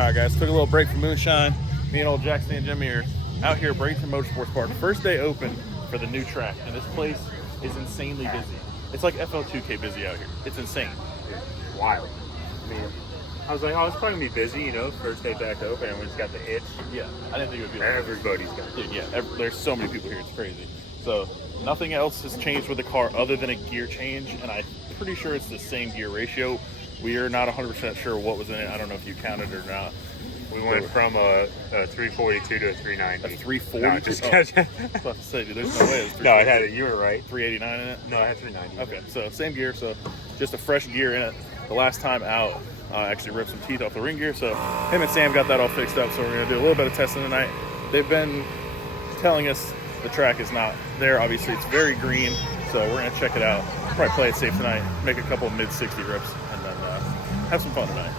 Alright guys, took a little break from Moonshine. Me and old Jackson and Jimmy are out here at Bradenton Motorsports Park. First day open for the new track, and this place is insanely busy. It's like FL2K busy out here. It's insane. It's wild. I mean, I was like, oh, it's probably gonna be busy, you know, first day back open, everyone's got the itch. Yeah, I didn't think it would be like Everybody's got it. Dude, yeah, there's so many people here, it's crazy. So, nothing else has changed with the car other than a gear change, and I'm pretty sure it's the same gear ratio. We are not 100% sure what was in it. I don't know if you counted or not. We went from a 342 to a 390. A 340? No, just I was about to say, dude, there's no way it was No, it had it. You were right. 389 in it? No, it had 390. Okay, so same gear, so just a fresh gear in it. The last time out, actually ripped some teeth off the ring gear, so him and Sam got that all fixed up, so we're going to do a little bit of testing tonight. They've been telling us the track is not there. Obviously, it's very green, so we're going to check it out. Probably play it safe tonight, make a couple of mid-60 rips, and then have some fun tonight.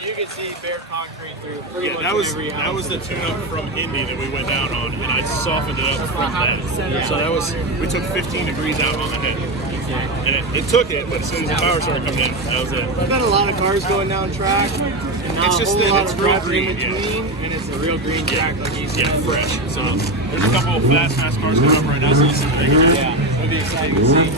You can see bare concrete through pretty much that was the tune-up from Indy that we went down on, and I softened it up from that. So we took 15 degrees out on the head, and it took it, but as soon as the power started coming in, that was it. I've got a lot of cars going down track, and not a whole lot of real green in between, and it's a real green track like you said. Yeah, fresh. So there's a couple of fast cars going up right now, so this is big. Yeah, it'll be exciting to see.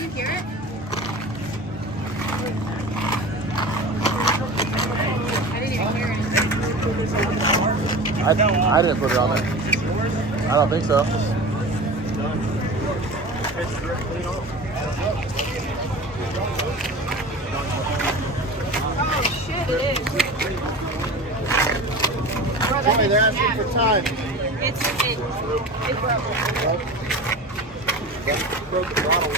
you hear it? I didn't even hear it. I didn't put it on there. I don't think so. Oh shit, it is. Bro, Boy, they're asking for time. It broke. Broke the bottle.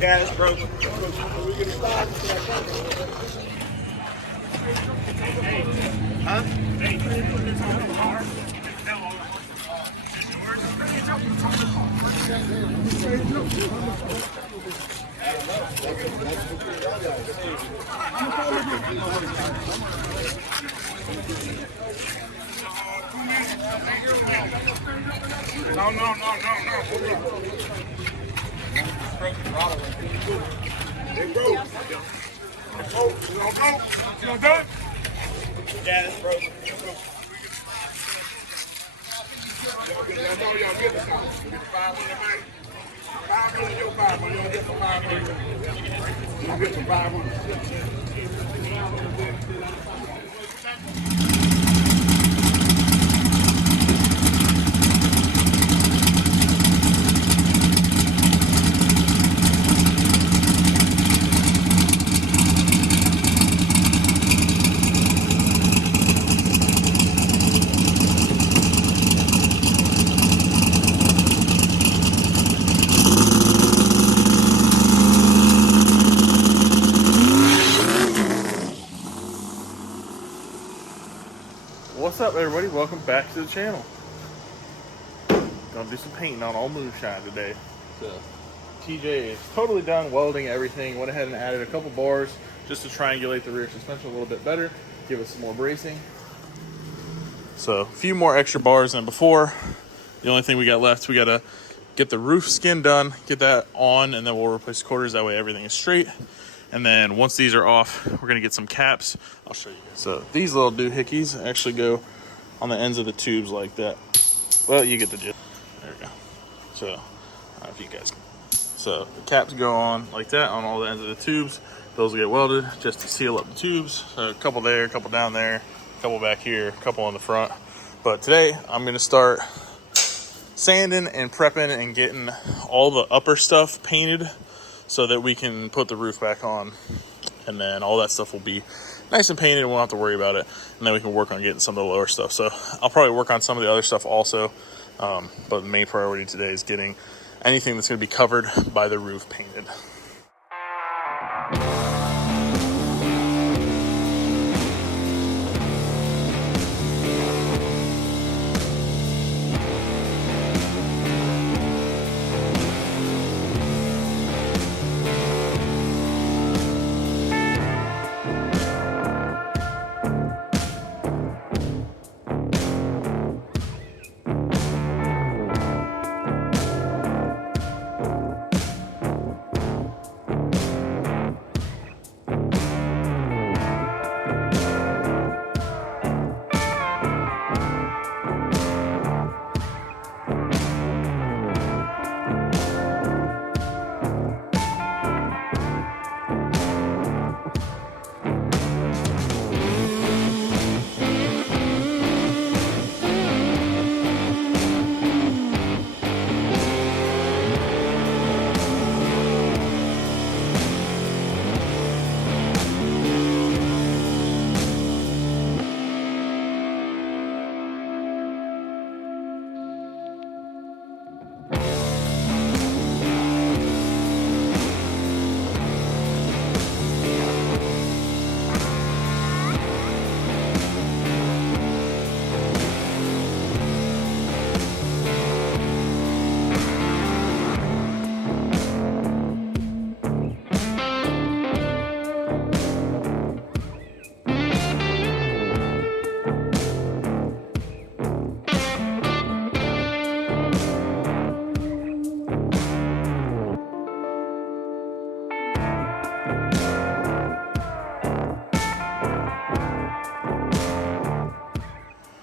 Yeah, it's broken. Huh? No. You gonna do it? Yeah, it's broken. I know y'all get the shot. You get the 5 on the night. 5 on your 5 on. Y'all get the 5 on. You get the 5 on. What's up, everybody? Welcome back to the channel. Gonna do some painting on all Moonshine today. So TJ is totally done welding everything. Went ahead and added a couple bars just to triangulate the rear suspension a little bit better, give it some more bracing. So a few more extra bars than before. The only thing we got left, we gotta get the roof skin done, get that on, and then we'll replace the quarters. That way everything is straight. And then once these are off, we're gonna get some caps. I'll show you guys. So these little doohickeys actually go on the ends of the tubes like that. Well, you get the gist. There we go. So, I don't know if you guys can. So the caps go on like that on all the ends of the tubes. Those will get welded just to seal up the tubes. So a couple there, a couple down there, a couple back here, a couple on the front. But today I'm gonna start sanding and prepping and getting all the upper stuff painted so that we can put the roof back on, and then all that stuff will be nice and painted and we won't have to worry about it, and then we can work on getting some of the lower stuff. So I'll probably work on some of the other stuff also, but the main priority today is getting anything that's going to be covered by the roof painted.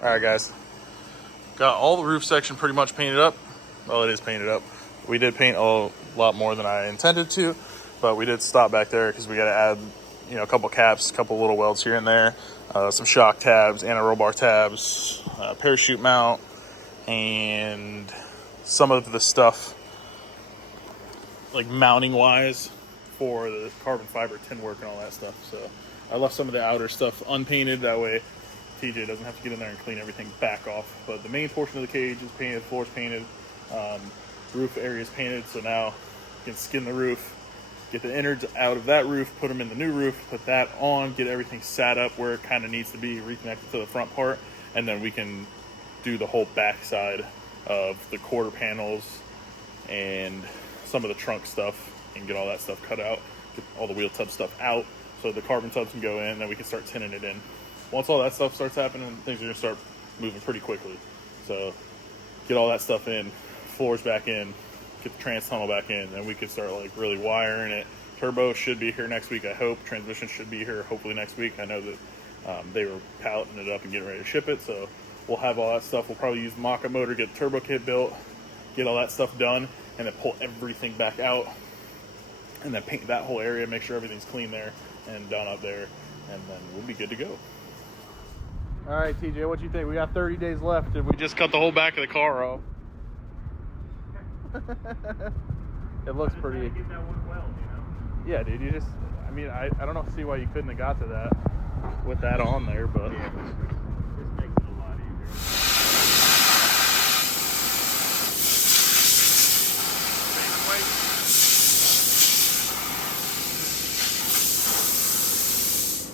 All right, guys. got all the roof section pretty much painted up. Well, it is painted up. We did paint a lot more than I intended to, but we did stop back there because we got to add, you know, a couple caps, a couple little welds here and there, some shock tabs, anti-roll bar tabs, parachute mount, and some of the stuff like mounting wise for the carbon fiber tin work and all that stuff. So I left some of the outer stuff unpainted, that way TJ doesn't have to get in there and clean everything back off. But the main portion of the cage is painted, floor's painted, roof area is painted, so now you can skin the roof, get the innards out of that roof, put them in the new roof, put that on, get everything sat up where it kind of needs to be, reconnected to the front part, and then we can do the whole back side of the quarter panels and some of the trunk stuff and get all that stuff cut out, get all the wheel tub stuff out so the carbon tubs can go in, and then we can start tinning it in. Once all that stuff starts happening, things are going to start moving pretty quickly. So get all that stuff in, floors back in, get the trans tunnel back in, and we can start like really wiring it. Turbo should be here next week, I hope. Transmission should be here hopefully next week. I know that they were palleting it up and getting ready to ship it, so we'll have all that stuff. We'll probably use the mock-up motor, get the turbo kit built, get all that stuff done, and then pull everything back out, and then paint that whole area, make sure everything's clean there and done up there, and then we'll be good to go. All right, TJ, what you think? We got 30 days left, and we just cut the whole back of the car off. It looks pretty. Get that one weld, you know? Yeah, dude. You just, I mean, I don't know, see why you couldn't have got to that with that on there, but. Yeah, just makes it a lot easier.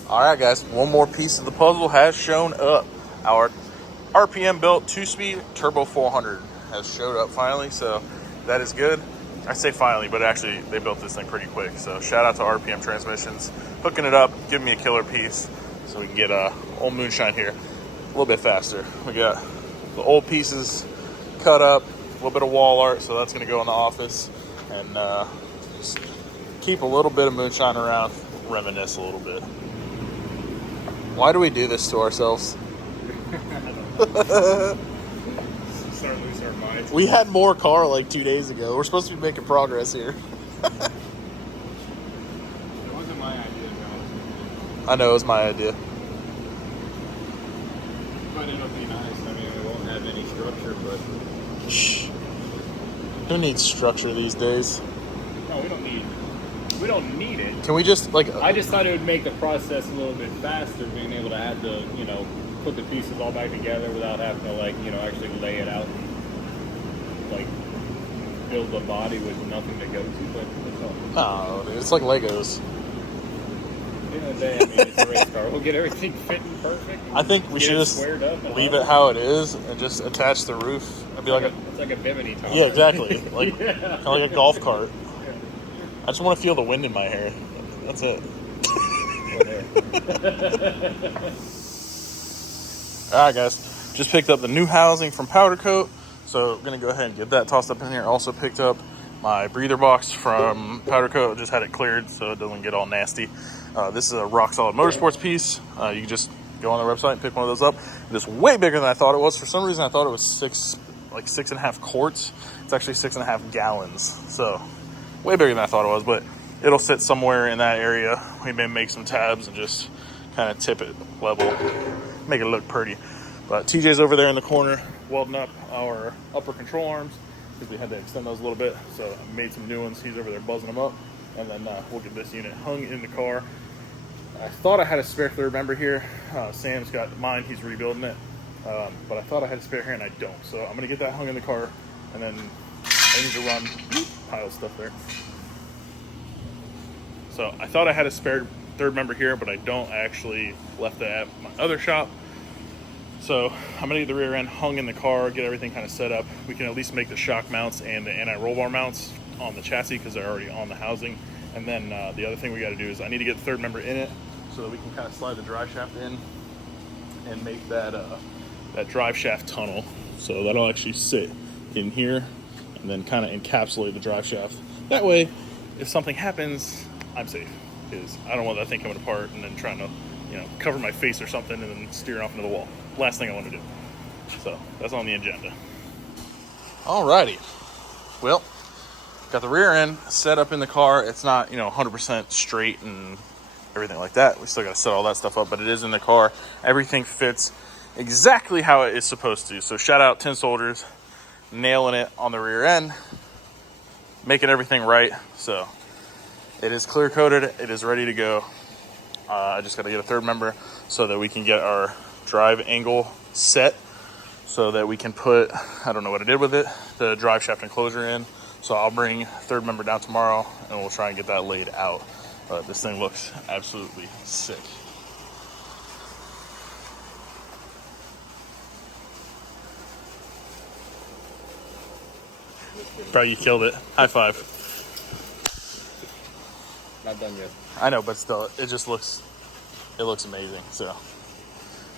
All right, guys, one more piece of the puzzle has shown up. Our RPM built 2-speed turbo 400 has showed up finally, so that is good. I say finally, but actually they built this thing pretty quick. So shout out to RPM Transmissions, hooking it up, giving me a killer piece so we can get old Moonshine here a little bit faster. We got the old pieces cut up, a little bit of wall art, so that's going to go in the office, and just keep a little bit of Moonshine around, reminisce a little bit. Why do we do this to ourselves? Start losing our minds. We had more car like 2 days ago. We're supposed to be making progress here. It wasn't my idea, no. I know it was my idea. But it'll be nice. I mean, it won't have any structure, but... Shh. Who needs structure these days? No, we don't need it. Can we just, like... I just thought it would make the process a little bit faster, being able to add the, you know, put the pieces all back together without having to, like, you know, actually lay it out and, like, build a body with nothing to go to, but it's all. Oh, dude, it's like Legos. At the end of the day, I mean, it's a race car. We'll get everything fitting perfect. I think we should just leave it how it is and just attach the roof. It'd be It's like a Bimini top. Yeah, exactly. Like, Yeah. kind of like a golf cart. I just want to feel the wind in my hair. That's it. Alright, guys. Just picked up the new housing from Powder Coat. So I'm going to go ahead and get that tossed up in here. Also picked up my breather box from Powder Coat. Just had it cleared so it doesn't get all nasty. This is a rock solid Motorsports piece. You can just go on their website and pick one of those up. It's way bigger than I thought it was. For some reason, I thought it was 6.5 quarts. It's actually 6.5 gallons. So way bigger than I thought it was, but it'll sit somewhere in that area. We may make some tabs and just kind of tip it level, make it look pretty. But TJ's over there in the corner welding up our upper control arms because we had to extend those a little bit. So I made some new ones. He's over there buzzing them up, and then we'll get this unit hung in the car. I thought I had a spare third member here. Sam's got mine. He's rebuilding it. But I thought I had a spare here, and I don't. So I'm going to get that hung in the car, and then I need to run pile of stuff there. So I thought I had a spare third member here, but I don't. I actually left it at my other shop. So I'm going to get the rear end hung in the car, get everything kind of set up. We can at least make the shock mounts and the anti-roll bar mounts on the chassis because they're already on the housing. And then the other thing we got to do is I need to get the third member in it so that we can kind of slide the drive shaft in and make that drive shaft tunnel. So that'll actually sit in here and then kind of encapsulate the drive shaft. That way, if something happens, I'm safe. Because I don't want that thing coming apart and then trying to, you know, cover my face or something and then steering off into the wall. Last thing I want to do. So that's on the agenda. Alrighty. Well, got the rear end set up in the car. It's not, 100% straight and everything like that. We still got to set all that stuff up, but it is in the car. Everything fits exactly how it is supposed to. So shout out Tin Soldiers, nailing it on the rear end, making everything right. So it is clear coated. It is ready to go. I just got to get a third member so that we can get our drive angle set so that we can put, I don't know what I did with it, the drive shaft enclosure in. So I'll bring third member down tomorrow and we'll try and get that laid out. But this thing looks absolutely sick. Bro, you killed it. High five. Not done yet. I know, but still, it looks amazing. So,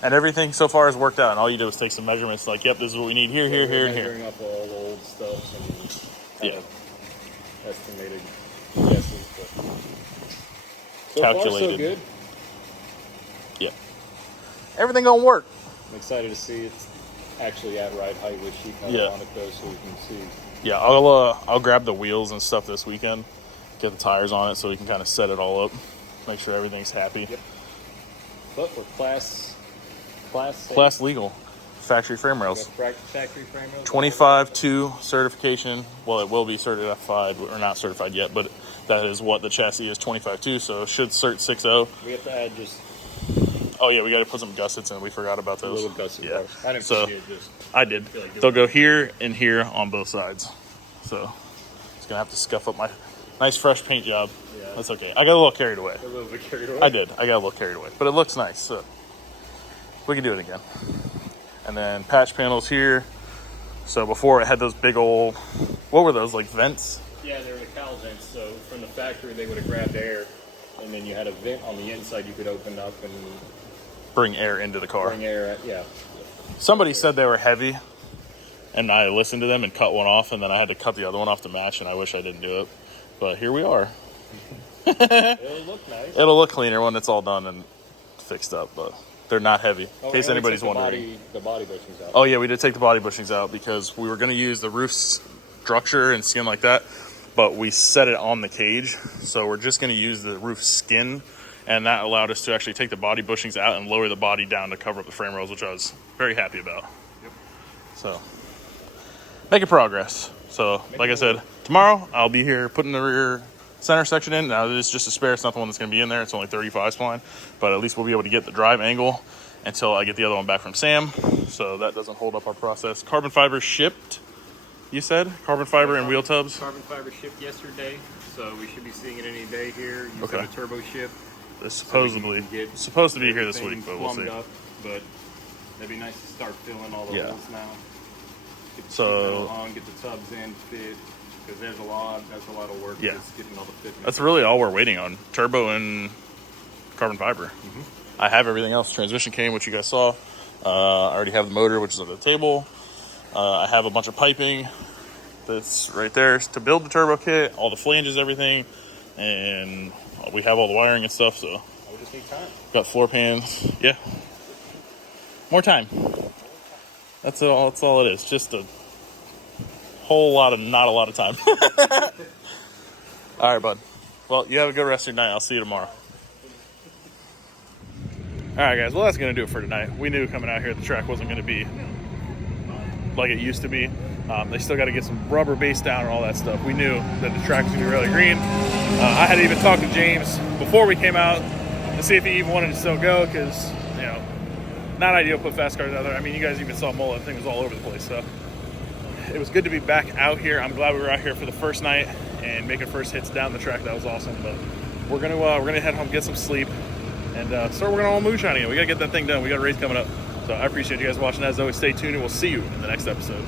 and everything so far has worked out. And all you did was take some measurements. Like, yep, this is what we need here, here, here, and here. Measuring up all the old stuff and Yeah. estimated guesses, but so Calculated. far so good. Yeah. Everything gonna work. I'm excited to see it's actually at ride height with sheet metal Yeah. on it though, so we can see. Yeah, I'll grab the wheels and stuff this weekend, get the tires on it so we can kind of set it all up, make sure everything's happy. Yep. But we're class Class legal, factory frame rails. factory frame rails. 25-2 certification. Well, it will be certified, or not certified yet, but that is what the chassis is, 25-2, so it should cert 6.0. We have to add just Oh yeah, we got to put some gussets in. We forgot about a those. little gusset Yeah. bars. I didn't So see it just. I did. like They'll go here and here on both sides. So it's gonna have to scuff up my nice fresh paint job. Yeah. That's okay. I got a little carried away. A little bit carried away. I did. I got a little carried away, but it looks nice. So we can do it again. And then patch panels here. So before it had those big old, what were those, like vents? Yeah, they were the cowl vents. So from the factory, they would have grabbed air, and then you had a vent on the inside you could open up and Bring air into the car. bring air. Yeah. Somebody said they were heavy, and I listened to them and cut one off, and then I had to cut the other one off to match, and I wish I didn't do it. But here we are. It'll look nice. It'll look cleaner when it's all done and fixed up, but they're not heavy, in case and we anybody's took wondering. the body bushings out. Oh yeah, we did take the body bushings out because we were going to use the roof structure and skin like that, but we set it on the cage, so we're just going to use the roof skin, and that allowed us to actually take the body bushings out and lower the body down to cover up the frame rails, which I was very happy about. Yep. So, making progress. So, like I said, tomorrow I'll be here putting the rear center section in. Now, this is just a spare. It's not the one that's going to be in there. It's only 35 spline, but at least we'll be able to get the drive angle until I get the other one back from Sam, so that doesn't hold up our process. Carbon fiber shipped, you said? Carbon fiber and wheel tubs? Carbon fiber shipped yesterday, so we should be seeing it any day here. You Okay. said a turbo ship. It's So we can get supposed to be here this everything week, but we'll see. plumbed up, but it'd be nice to start filling all the Yeah. holes now. Get the So- sheet metal on, get the tubs in, fit, because that's a lot of work. Yeah. Just getting all the fitment. That's really all we're waiting on. Turbo and carbon fiber. I have everything else. Transmission came, which you guys saw. I already have the motor, which is on the table. I have a bunch of piping that's right there to build the turbo kit, all the flanges, everything, and we have all the wiring and stuff, so We just need time. got floor pans. Yeah. More time. That's all it is. Just a whole lot of not a lot of time. All right, bud. Well, you have a good rest of your night. I'll see you tomorrow. All right, guys. Well, that's going to do it for tonight. We knew coming out here the track wasn't going to be like it used to be. They still got to get some rubber base down and all that stuff. We knew that the track was going to be really green. I had to even talk to James before we came out to see if he even wanted to still go because, not ideal to put fast cars out there. I mean, you guys even saw Mola. The thing was all over the place. So it was good to be back out here. I'm glad we were out here for the first night and making first hits down the track. That was awesome. But we're gonna head home, get some sleep, and start working on Moonshine again. We gotta get that thing done. We got a race coming up. So I appreciate you guys watching. As always, stay tuned, and we'll see you in the next episode.